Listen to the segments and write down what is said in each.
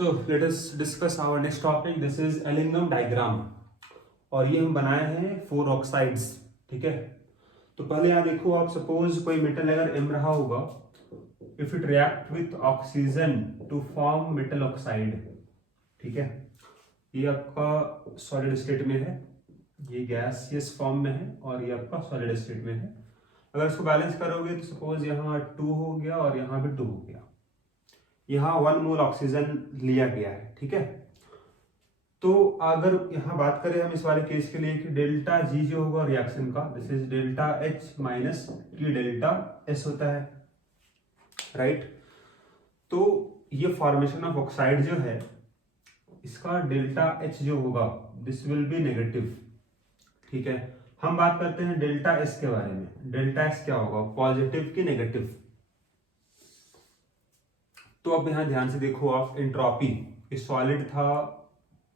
So let us discuss our next topic. This is Ellingham diagram और ये हम बनाए हैं 4 ऑक्साइड्स. ठीक है, तो पहले यहाँ देखो आप, सपोज कोई मेटल अगर M रहा होगा, if it react with oxygen to form metal oxide. ठीक है, ये आपका सॉलिड स्टेट में है, ये गैसियस फॉर्म में है और ये आपका सॉलिड स्टेट में है. अगर इसको बैलेंस करोगे तो सपोज यहाँ 2 हो गया और यहाँ भी 2 हो गया. यहाँ 1 मोल ऑक्सीजन लिया गया है. ठीक है, तो अगर यहाँ बात करें हम इस वाले केस के लिए कि डेल्टा जी जो होगा रिएक्शन का, this is delta H minus T delta S होता है. राइट, तो ये फॉर्मेशन ऑफ ऑक्साइड जो है इसका डेल्टा एच जो होगा दिस विल बी नेगेटिव. ठीक है, हम बात करते हैं डेल्टा एस के बारे में. डेल्टा एस क्या होगा, पॉजिटिव की नेगेटिव. तो अब यहां ध्यान से देखो आप, एंट्रोपी, ये सॉलिड था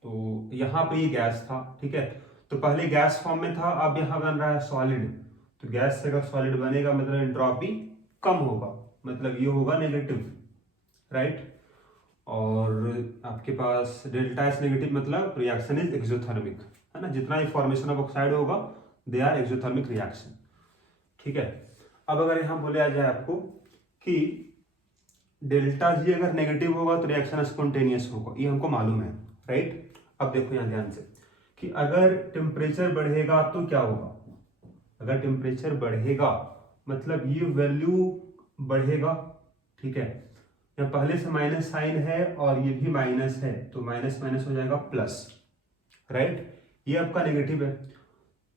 तो यहां पे ये गैस था. ठीक है, तो पहले गैस फॉर्म में था, अब यहां बन रहा है सॉलिड. तो गैस से अगर सॉलिड बनेगा मतलब एंट्रोपी कम होगा, मतलब ये होगा नेगेटिव. राइट, और आपके पास डेल्टा एस नेगेटिव मतलब रिएक्शन इज एक्सोथर्मिक, है ना. जितना ही फॉर्मेशन ऑफ ऑक्साइड होगा दे आर एक्सोथर्मिक रिएक्शन. ठीक है, अब अगर यहां बोला जाए आपको कि डेल्टा जी अगर नेगेटिव होगा तो रिएक्शन स्पॉन्टेनियस होगा, ये हमको मालूम है. राइट, अब देखो यहां ध्यान से कि अगर टेम्परेचर बढ़ेगा तो क्या होगा. अगर टेम्परेचर बढ़ेगा मतलब ये वैल्यू बढ़ेगा. ठीक है, यहाँ पहले से माइनस साइन है और ये भी माइनस है, तो माइनस माइनस हो जाएगा प्लस. राइट, ये आपका नेगेटिव है.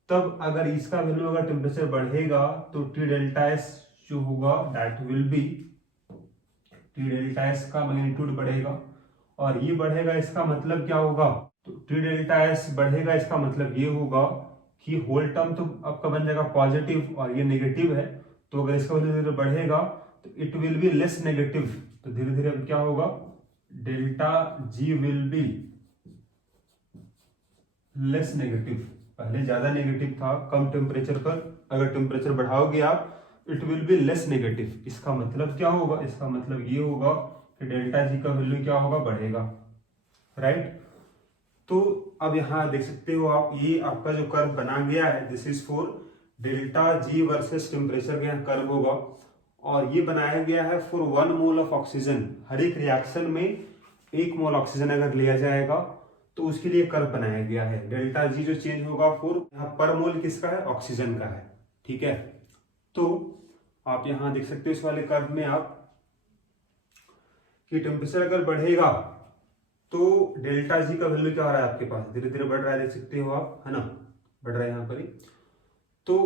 तब अगर इसका वैल्यू अगर टेम्परेचर बढ़ेगा तो टी डेल्टा एस जो होगा that will be, T delta S का मैग्नीट्यूड बढ़ेगा और ये बढ़ेगा, इसका मतलब क्या होगा, तो टी डेल्टा एस बढ़ेगा इसका मतलब ये होगा कि होल टर्म तो आपका बन जाएगा पॉजिटिव और ये नेगेटिव है. तो अगर इसका वैल्यू धीरे बढ़ेगा तो it will be less negative. तो धीरे धीरे अब क्या होगा, delta G will be less negative. पहले ज्यादा नेगेटिव था कम टेम्परेचर पर, अगर टेम्परेचर बढ़ाओगे आप it will be less negative. इसका मतलब क्या होगा, इसका मतलब ये होगा कि डेल्टा जी का वैल्यू क्या होगा, बढ़ेगा. राइट, तो अब यहां देख सकते हो आप, ये आपका जो कर्व बना गया है this is for delta G versus temperature का यहाँ कर्व होगा. और ये बनाया गया है फॉर 1 मोल ऑफ ऑक्सीजन. हर एक रिएक्शन में 1 मोल ऑक्सीजन अगर लिया जाएगा तो उसके लिए कर्व बनाया गया है. डेल्टा जी जो चेंज होगा फॉर यहाँ पर मोल किसका है, ऑक्सीजन का है. ठीक है, तो आप यहां देख सकते हो इस वाले कर्व में आप कि टेम्परेचर अगर बढ़ेगा तो डेल्टा जी का वैल्यू क्या हो रहा है आपके पास, धीरे धीरे बढ़ रहा है, देख सकते हो आप, है ना, बढ़ रहा है यहाँ पर ही. तो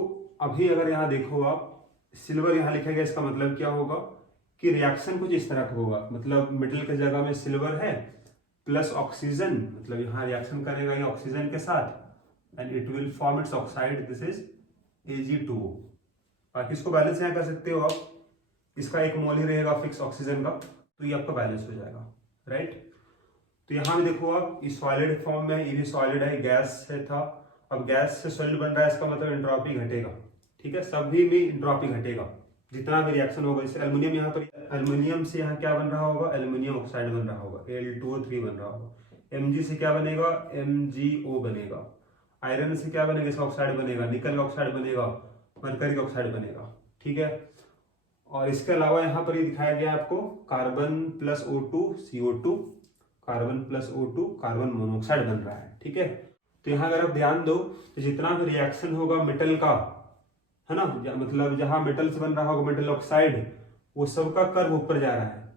अभी अगर यहाँ देखो आप, सिल्वर यहाँ लिखा गया, इसका मतलब क्या होगा कि रिएक्शन कुछ इस तरह का होगा, मतलब मेटल की जगह में सिल्वर है प्लस ऑक्सीजन, मतलब यहाँ रिएक्शन करेगा ये ऑक्सीजन के साथ and it will form it's oxide, this is Ag2O. बाकी इसको बैलेंस यहाँ कर सकते हो आप, इसका 1 मोल ही रहेगा फिक्स ऑक्सीजन का, तो ये आपका बैलेंस हो जाएगा. राइट, तो यहाँ भी देखो आप, ये सॉलिड फॉर्म में, ये भी सॉलिड है, गैस से था, अब गैस से सॉलिड बन रहा है, इसका मतलब एंट्रोपी घटेगा. ठीक है, सभी में एंट्रोपी घटेगा जितना भी रिएक्शन होगा. जैसे एल्युमिनियम, यहाँ पर एल्युमिनियम से यहाँ क्या बन रहा होगा, एल्युमिनियम ऑक्साइड बन रहा होगा, Al2O3 बन रहा होगा. Mg से क्या बनेगा, MgO बनेगा. आयरन से क्या बनेगा, इसका ऑक्साइड बनेगा, निकल का ऑक्साइड बनेगा, मरकरी का ऑक्साइड बनेगा. ठीक है, और इसके अलावा यहाँ पर ये दिखाया गया है आपको carbon plus O2 CO2, carbon plus O2 carbon monoxide बन रहा है. ठीक है, तो यहाँ अगर आप ध्यान दो तो जितना भी रिएक्शन होगा मेटल का, है ना, मतलब जहां मेटल से बन रहा होगा मेटल ऑक्साइड, वो सबका कर्व ऊपर जा रहा है.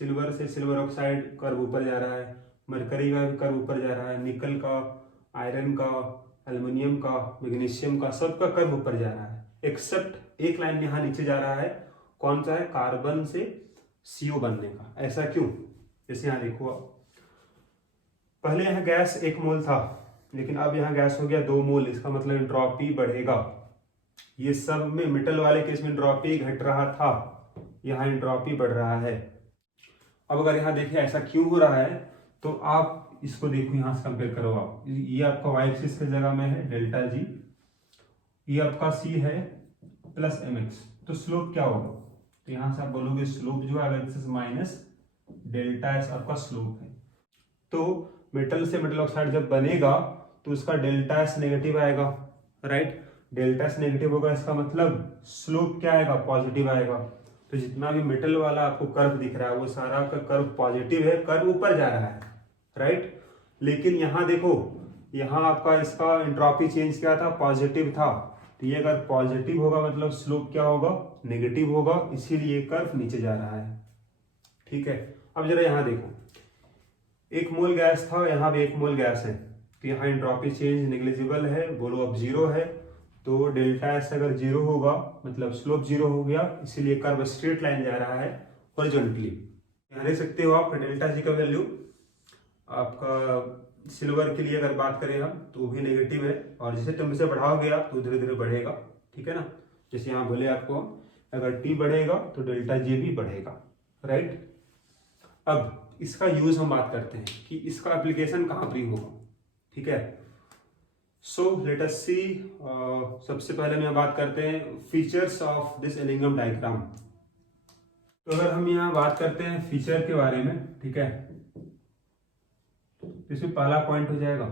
सिल्वर से सिल्वर ऑक्साइड कर्व ऊपर जा रहा है, मरकरी का भी कर्व ऊपर जा रहा है, निकल का, आयरन का, एल्युमिनियम का, मैग्नीशियम का, सबका कर्व ऊपर जा रहा है. एक्सेप्ट एक लाइन यहाँ नीचे जा रहा है, कौन सा है, कार्बन से CO बनने का. ऐसा क्यों, जैसे यहाँ देखो आप, पहले यहाँ गैस 1 मोल था लेकिन अब यहाँ गैस हो गया 2 मोल, इसका मतलब एंट्रोपी बढ़ेगा. ये सब में मेटल वाले केस में एंट्रोपी घट रहा था, यहाँ एंट्रोपी बढ़ रहा है. अब अगर यहाँ देखिए ऐसा क्यों हो रहा है, तो आप इसको देखो, यहाँ से कंपेयर करो आप, ये आपका वाई एक्सिस की जगह में है डेल्टा जी, ये आपका C है प्लस mx, तो स्लोप क्या होगा, तो यहाँ से आप बोलोगे स्लोप जो है this is minus delta S आपका स्लोप है. तो मेटल से मेटल ऑक्साइड जब बनेगा तो उसका डेल्टा एस नेगेटिव आएगा, राइट। डेल्टा एस नेगेटिव होगा, इसका मतलब स्लोप क्या आएगा, पॉजिटिव आएगा। तो जितना भी मेटल वाला आपको कर्व दिख रहा है वो सारा का कर्व पॉजिटिव है, कर्व ऊपर जा रहा है, राइट। लेकिन यहाँ देखो, यहाँ आपका इसका एंट्रोपी चेंज क्या था, पॉजिटिव था। तो ये अगर पॉजिटिव होगा मतलब स्लोप क्या होगा, नेगेटिव होगा, इसीलिए कर्व नीचे जा रहा है, ठीक है। अब जरा यहाँ देखो, 1 मोल गैस था, यहाँ भी 1 मोल गैस है, तो यहाँ एंट्रोपी चेंज नेग्लिजिबल है, बोलो अब 0 है। तो डेल्टा एस अगर 0 होगा मतलब स्लोप 0 हो गया, इसीलिए कर्व स्ट्रेट लाइन जा रहा है हॉरिजॉन्टली। यहाँ देख सकते हो आप डेल्टा जी का वैल्यू आपका सिल्वर के लिए अगर बात करें हम तो भी नेगेटिव है, और जैसे टेम्परेचर बढ़ाओगे आप तो धीरे धीरे बढ़ेगा, ठीक है ना। जैसे यहाँ बोले आपको अगर टी बढ़ेगा तो डेल्टा जी भी बढ़ेगा, राइट। अब इसका यूज हम बात करते हैं कि इसका एप्लीकेशन कहाँ पर होगा, ठीक है। सो लेट अस सी, सबसे पहले में बात करते हैं features of this Ellingham diagram. तो अगर हम यहाँ बात करते हैं फीचर के बारे में, ठीक है, तो इसमें पहला पॉइंट हो जाएगा,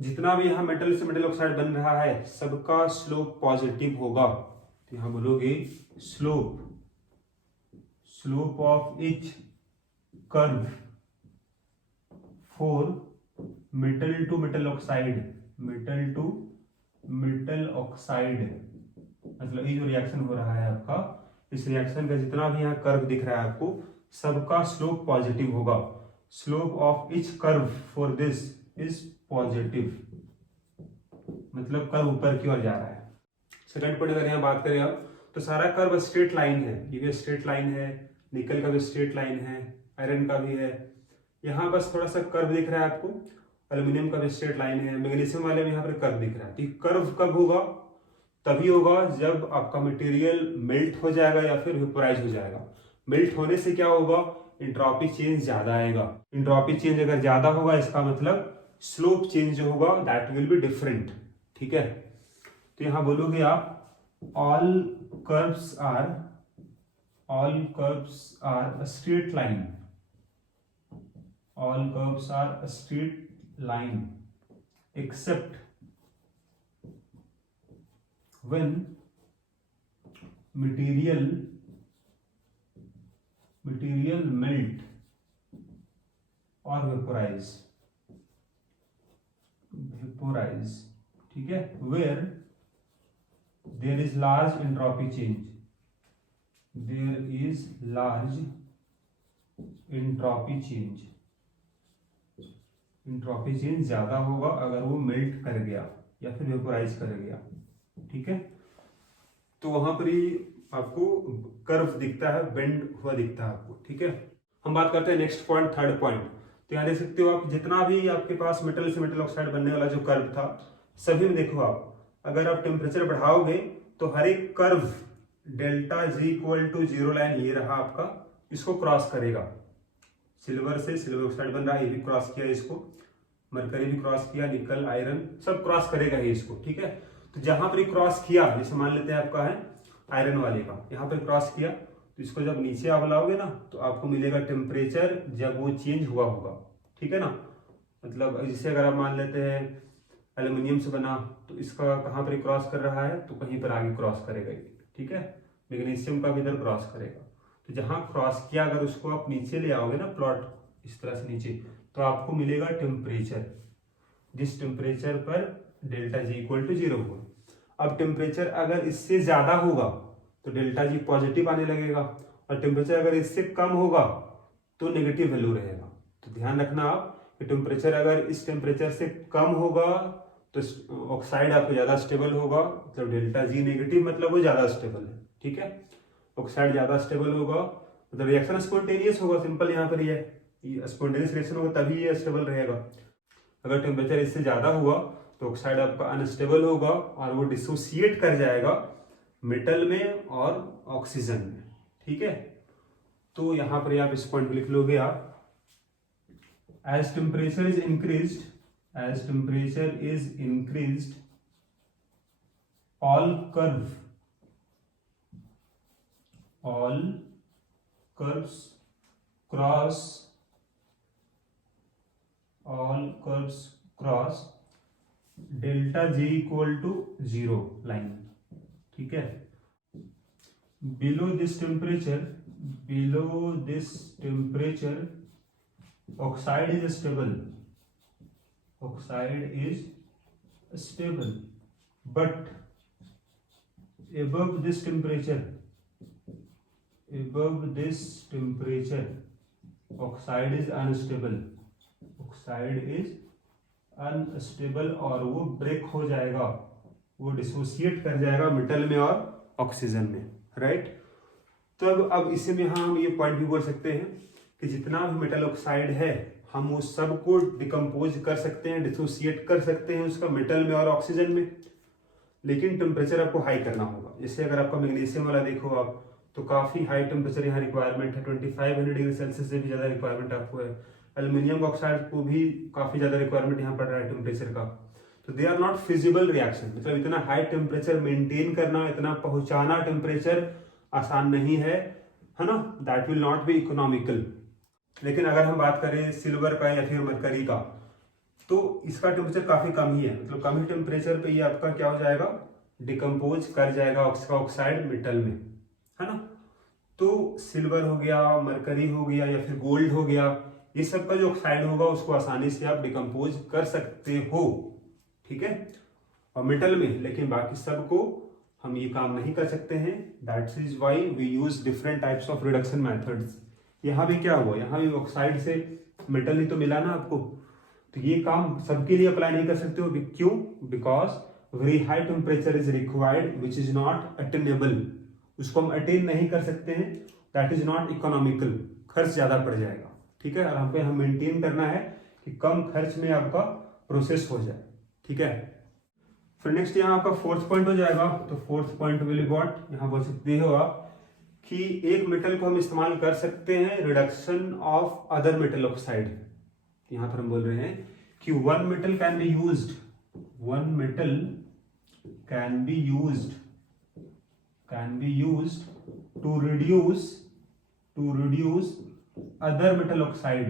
जितना भी यहाँ मेटल से मेटल ऑक्साइड बन रहा है सबका स्लोप पॉजिटिव होगा। तो यहाँ बोलोगे slope of each curve for metal to metal oxide, metal to metal oxide, मतलब ये जो रिएक्शन हो रहा है आपका, इस रिएक्शन का जितना भी यहाँ कर्व दिख रहा है आपको सबका स्लोप पॉजिटिव होगा। Slope of each curve for this is positive, मतलब कर्व ऊपर की ओर जा रहा है। सेकंड पॉइंट अगर यहाँ बात करें आप तो सारा कर्व स्ट्रेट लाइन है, ये भी स्ट्रेट लाइन है, निकल का भी स्ट्रेट लाइन है, आयरन का भी है। यहाँ बस थोड़ा सा कर्व दिख रहा है आपको, एल्यूमिनियम का भी स्ट्रेट लाइन है, मैग्नीशियम वाले में यहाँ पर कर्व दिख रहा है। तो कर्व कब होगा, तभी होगा जब आपका मटेरियल मेल्ट हो जाएगा या फिर वेपोराइज हो जाएगा। मेल्ट होने से क्या होगा, एंट्रोपी चेंज ज्यादा आएगा। एंट्रोपी चेंज अगर ज्यादा होगा इसका मतलब स्लोप चेंज जो होगा दैट विल बी डिफरेंट, ठीक है। तो यहां बोलोगे आप all curves are a straight line, all curves are a straight line except when material melt or vaporize, ठीक है, where there is large entropy change, entropy change ज्यादा होगा अगर वो मेल्ट कर गया या फिर वेपोराइज कर गया, ठीक है। तो वहां पर ही आपको कर्व दिखता है, बेंड हुआ दिखता है आपको, ठीक है। हम बात करते हैं नेक्स्ट पॉइंट, थर्ड पॉइंट। तो यहाँ देख सकते हो आप जितना भी आपके पास मेटल से मेटल ऑक्साइड बनने वाला जो कर्व था सभी में देखो आप अगर आप टेम्परेचर बढ़ाओगे तो हर एक curve delta G equal to 0 line ये रहा आपका, इसको क्रॉस करेगा। सिल्वर से सिल्वर ऑक्साइड बन रहा है, ये भी क्रॉस किया इसको, मरकरी भी क्रॉस किया, निकल आयरन सब क्रॉस करेगा ये इसको, ठीक है। तो जहां पर क्रॉस किया, जैसे मान लेते हैं आपका है आयरन वाले का, यहाँ पर क्रॉस किया तो इसको जब नीचे आप लाओगे ना तो आपको मिलेगा टेम्परेचर जब वो चेंज हुआ होगा, ठीक है ना। मतलब जैसे अगर आप मान लेते हैं एल्यूमिनियम से बना तो इसका कहाँ पर क्रॉस कर रहा है तो कहीं पर आगे क्रॉस करेगा, ठीक है। मैग्नीशियम का भी इधर क्रॉस करेगा, तो जहां क्रॉस किया अगर उसको आप नीचे ले आओगे ना प्लॉट इस तरह से नीचे, तो आपको मिलेगा टेम्परेचर, जिस टेम्परेचर पर डेल्टा जी इक्वल टू 0 होगा। अब टेम्परेचर अगर इससे ज्यादा होगा तो डेल्टा जी पॉजिटिव आने लगेगा, और टेम्परेचर अगर इससे कम होगा तो नेगेटिव वैल्यू रहेगा। तो ध्यान रखना आप कि टेम्परेचर अगर इस टेम्परेचर से कम होगा तो ऑक्साइड आपको ज्यादा स्टेबल होगा, मतलब डेल्टा जी नेगेटिव मतलब वो ज्यादा स्टेबल है, ठीक है। ऑक्साइड ज्यादा स्टेबल होगा मतलब रिएक्शन स्पॉन्टेनियस होगा, सिंपल यहाँ पर ये स्पॉन्टेनियस रिएक्शन होगा तभी ये स्टेबल रहेगा। अगर टेम्परेचर इससे ज्यादा हुआ तो ऑक्साइड आपका अनस्टेबल होगा और वो डिसोसिएट कर जाएगा मेटल में और ऑक्सीजन में, ठीक है। तो यहां पर आप इस पॉइंट को लिख लोगे आप, as temperature is increased all curves cross curves cross delta G equal to 0 line, ठीक है। Below this temperature oxide is stable, but above this temperature oxide is unstable और वो ब्रेक हो जाएगा, वो डिसोसिएट कर जाएगा मेटल में और ऑक्सीजन में, राइट। तब अब इसी में हम ये पॉइंट भी बोल सकते हैं कि जितना भी मेटल ऑक्साइड है हम उस सब को डिकम्पोज कर सकते हैं, डिसोसिएट कर सकते हैं उसका मेटल में और ऑक्सीजन में, लेकिन टेम्परेचर आपको हाई करना होगा। जैसे अगर आपका मैग्नीशियम वाला देखो आप, तो काफ़ी हाई टेम्परेचर यहाँ रिक्वायरमेंट है, 2500 डिग्री सेल्सियस से भी ज़्यादा रिक्वायरमेंट आपको है। एल्यूमिनियम ऑक्साइड को भी काफ़ी ज़्यादा रिक्वायरमेंट यहाँ पड़ रहा है टेम्परेचर का। तो they are not feasible reaction, मतलब इतना हाई टेम्परेचर मेंटेन करना, इतना पहुँचाना टेम्परेचर आसान नहीं है ना, that will not be economical. लेकिन अगर हम बात करें सिल्वर का या फिर मरकरी का, तो इसका टेम्परेचर काफ़ी कम ही है, मतलब कम ही टेम्परेचर पे ये आपका क्या हो जाएगा, डिकम्पोज कर जाएगा ऑक्साइड मेटल में, है ना। तो सिल्वर हो गया, मरकरी हो गया या फिर गोल्ड हो गया, ये सब का जो ऑक्साइड होगा उसको आसानी से आप डिकम्पोज कर सकते हो, ठीक है, और मेटल में। लेकिन बाकी सब को हम ये काम नहीं कर सकते हैं, that's is why we use different types of reduction methods. यहाँ भी क्या हुआ, यहाँ भी ऑक्साइड से मेटल ही तो मिला ना आपको, तो ये काम सबके लिए अप्लाई नहीं कर सकते हो। क्यों? Because very high temperature is required which is not attainable, उसको हम अटेन नहीं कर सकते हैं, दैट इज नॉट इकोनॉमिकल, खर्च ज्यादा पड़ जाएगा, ठीक है। और हमें मेंटेन करना है कि कम खर्च में आपका प्रोसेस हो जाए, ठीक है। फिर नेक्स्ट यहाँ आपका फोर्थ पॉइंट हो जाएगा, तो fourth point will be what, यहाँ बोल सकते हो आप कि एक मेटल को हम इस्तेमाल कर सकते हैं reduction of other metal oxide. यहाँ पर हम बोल रहे हैं कि one metal can be used to reduce other metal oxide.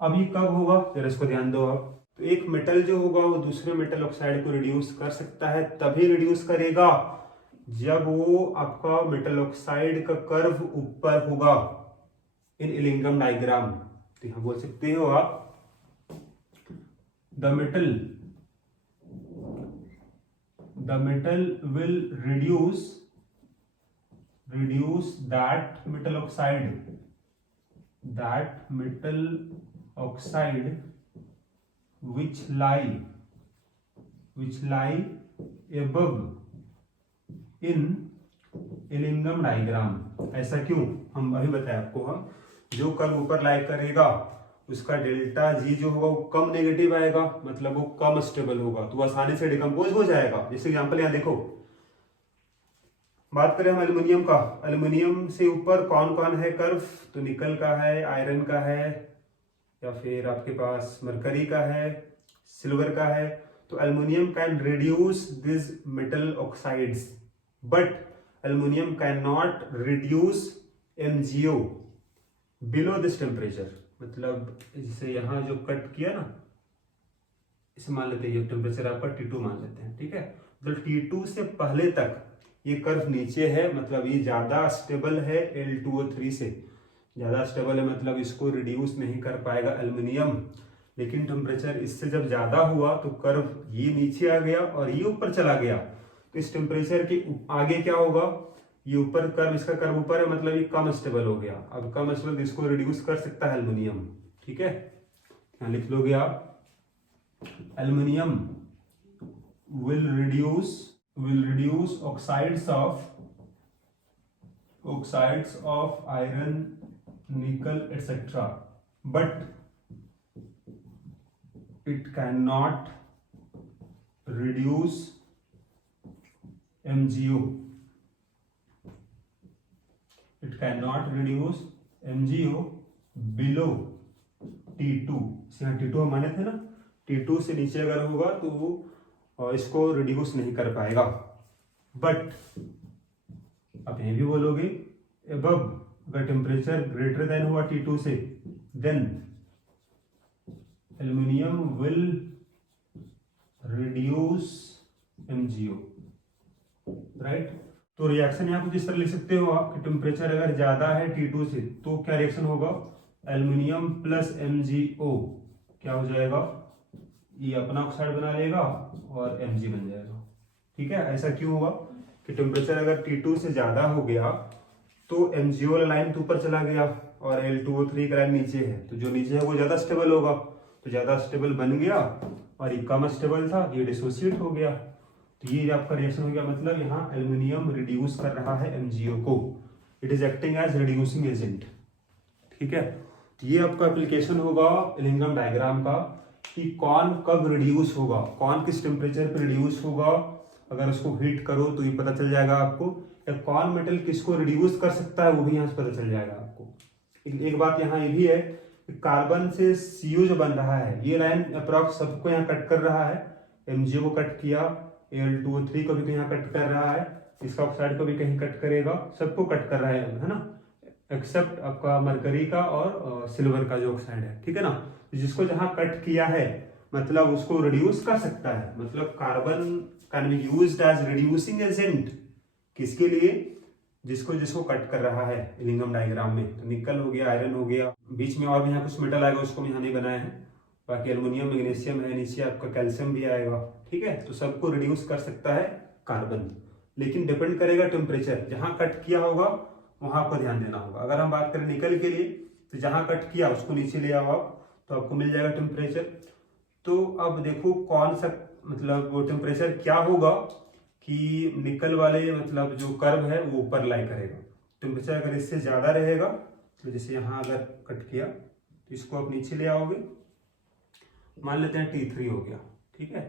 अब ये कब होगा, जरा इसको ध्यान दो आप। तो एक मेटल जो होगा वो दूसरे मेटल ऑक्साइड को रिड्यूस कर सकता है, तभी रिड्यूस करेगा जब वो आपका मेटल ऑक्साइड का कर्व ऊपर होगा इन इलिंगम डायग्राम। तो यहां बोल सकते हो आप the metal will reduce that metal oxide which lie above in Ellingham diagram. ऐसा क्यों, हम अभी बताए आपको। हम जो कर्व ऊपर लाई करेगा उसका डेल्टा जी जो होगा वो कम नेगेटिव आएगा, मतलब वो कम स्टेबल होगा, तो आसानी से डिकम्पोज हो जाएगा। जैसे एग्जांपल यहाँ देखो, बात करें हम एल्युमिनियम का, एल्युमिनियम से ऊपर कौन कौन है कर्व, तो निकल का है, आयरन का है, या फिर आपके पास मरकरी का है, सिल्वर का है। तो aluminium can reduce this metal oxides, but aluminium can not reduce MgO below this temperature. मतलब जैसे यहाँ जो कट किया ना, इसे मान लेते हैं टेम्परेचर आपका T2 मान लेते हैं, ठीक है। मतलब T2 से पहले तक ये कर्व नीचे है, मतलब ये ज्यादा स्टेबल है, L2O3 से ज्यादा स्टेबल है, मतलब इसको रिड्यूस नहीं कर पाएगा एल्युमिनियम। लेकिन टेम्परेचर इससे जब ज्यादा हुआ तो कर्व ये नीचे आ गया और ये ऊपर चला गया, तो इस टेम्परेचर के आगे क्या होगा, ये ऊपर कर्व, इसका कर्व ऊपर है, मतलब ये कम स्टेबल हो गया। अब कम स्टेबल इसको रिड्यूस कर सकता है एल्युमिनियम, ठीक है। यहाँ लिख लोगे आप, aluminium will reduce oxides of iron, nickel etcetera, but it cannot reduce MgO. It cannot reduce MgO below T2। यहाँ T2 हम माने थे ना, T2 से नीचे अगर होगा तो वो इसको रिड्यूस नहीं कर पाएगा। बट आप यहीं भी बोलोगे above अगर टेम्परेचर ग्रेटर देन हुआ T2 से, then aluminium will reduce MgO, right. तो रिएक्शन यहाँ कुछ इस तरह लिख सकते हो आप कि टेम्परेचर अगर ज्यादा है T2 से तो क्या रिएक्शन होगा, एल्यूमिनियम प्लस MgO क्या हो जाएगा, ये अपना ऑक्साइड बना लेगा और Mg बन जाएगा। ठीक है, ऐसा क्यों हुआ कि टेम्परेचर अगर T2 से ज्यादा हो गया तो MgO वाला लाइन तो ऊपर चला गया और Al2O3 का लाइन नीचे है, तो जो नीचे है वो ज्यादा स्टेबल होगा, तो ज्यादा स्टेबल बन गया और ये कम स्टेबल था, ये डिसोसिएट हो गया। तो ये आपका रिएक्शन हो गया, मतलब यहाँ एल्यूमिनियम रिड्यूस कर रहा है MgO को, it is acting as reducing agent. ठीक है, तो ये आपका एप्लीकेशन होगा इलिंगम डायग्राम का कि कौन कब रिड्यूस होगा, कौन किस टेम्परेचर पर रिड्यूस होगा, अगर उसको हीट करो तो ये पता चल जाएगा आपको, या कौन मेटल किसको रिड्यूस कर सकता है वो भी यहाँ से पता चल जाएगा आपको। एक बात यहाँ ये भी है कि कार्बन से CO जो बन रहा है, ये लाइन अप्रॉक्स सबको यहाँ कट कर रहा है, MgO को कट किया, Al2O3 को भी यहाँ कट कर रहा है, इसका ऑक्साइड को भी कहीं कट करेगा, सबको कट कर रहा है ना, एक्सेप्ट आपका मरकरी का और सिल्वर का जो ऑक्साइड है। ठीक है ना, जिसको जहां कट किया है मतलब उसको रिड्यूस कर सकता है, मतलब carbon can be used as reducing agent, किसके लिए, जिसको जिसको कट कर रहा है इलिंगम डायग्राम में। तो निकल हो गया, आयरन हो गया, बीच में और भी यहाँ कुछ मेटल आएगा उसको भी यहाँ नहीं बनाया है, बाकी एल्युमिनियम मैग्नीशियम है, नीचे आपका कैल्शियम भी आएगा। ठीक है, तो सबको रिड्यूस कर सकता है कार्बन, लेकिन डिपेंड करेगा टेम्परेचर, जहां कट किया होगा वहां आपको ध्यान देना होगा। अगर हम बात करें निकल के लिए तो जहां कट किया उसको नीचे ले आओ आप, तो आपको मिल जाएगा टेम्परेचर। तो अब देखो कौन सा मतलब वो टेम्परेचर क्या होगा कि निकल वाले मतलब जो कर्व है वो ऊपर लाई करेगा। टेम्परेचर अगर इससे ज्यादा रहेगा तो जैसे यहाँ अगर कट किया तो इसको आप नीचे ले आओगे, मान लेते हैं T3 हो गया। ठीक है,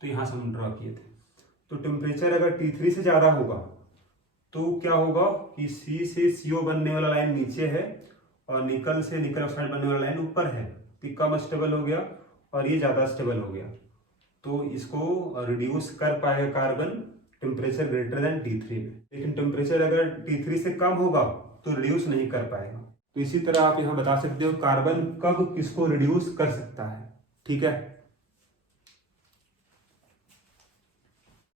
तो यहाँ से हम ड्रॉ किए थे, तो टेम्परेचर अगर T3 से ज्यादा होगा तो क्या होगा कि C से CO बनने वाला लाइन नीचे है और निकल से निकल ऑक्साइड बनने वाला लाइन ऊपर है, तो कम स्टेबल हो गया और ये ज्यादा स्टेबल हो गया, तो इसको रिड्यूस कर पाएगा carbon temperature greater than T3 में। लेकिन टेम्परेचर अगर T3 से कम होगा तो रिड्यूस नहीं कर पाएगा। तो इसी तरह आप यहाँ बता सकते हो कार्बन कब किसको रिड्यूस कर सकता है। ठीक है।